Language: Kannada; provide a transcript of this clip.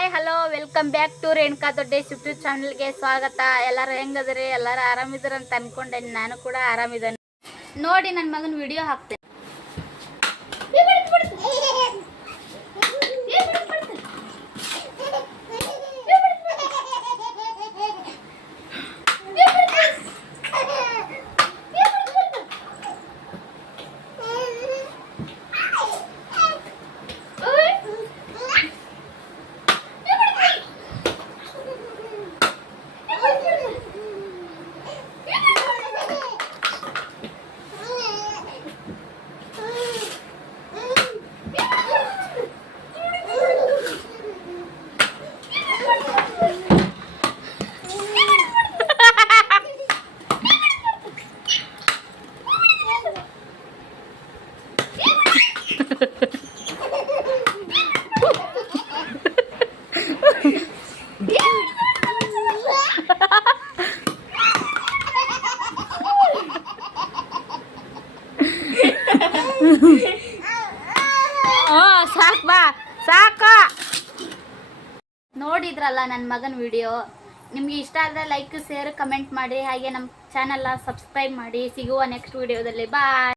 Hi hello welcome back to Renuka Doddesh YouTube ಚಾನಲ್ಗೆ ಸ್ವಾಗತ. ಎಲ್ಲರೂ ಹೆಂಗದ್ರಿ? ಎಲ್ಲರೂ ಆರಾಮಿದ್ರ ಅಂತ ಅನ್ಕೊಂಡೆ. ನಾನು ಕೂಡ ಆರಾಮಿದ್ದೇನೆ. ನೋಡಿ ನನ್ನ ಮಗನ ವಿಡಿಯೋ ಹಾಕ್ತೇನೆ. ಸಾಕ್ ಬಾ ಸಾಕ. ನೋಡಿದ್ರಲ್ಲ ನನ್ನ ಮಗನ ವಿಡಿಯೋ. ನಿಮ್ಗೆ ಇಷ್ಟ ಆದರೆ ಲೈಕ್ ಶೇರ್ ಕಮೆಂಟ್ ಮಾಡಿ, ಹಾಗೆ ನಮ್ಮ ಚಾನಲ್ನ ಸಬ್ಸ್ಕ್ರೈಬ್ ಮಾಡಿ. ಸಿಗುವ ನೆಕ್ಸ್ಟ್ ವಿಡಿಯೋದಲ್ಲಿ. ಬಾಯ್.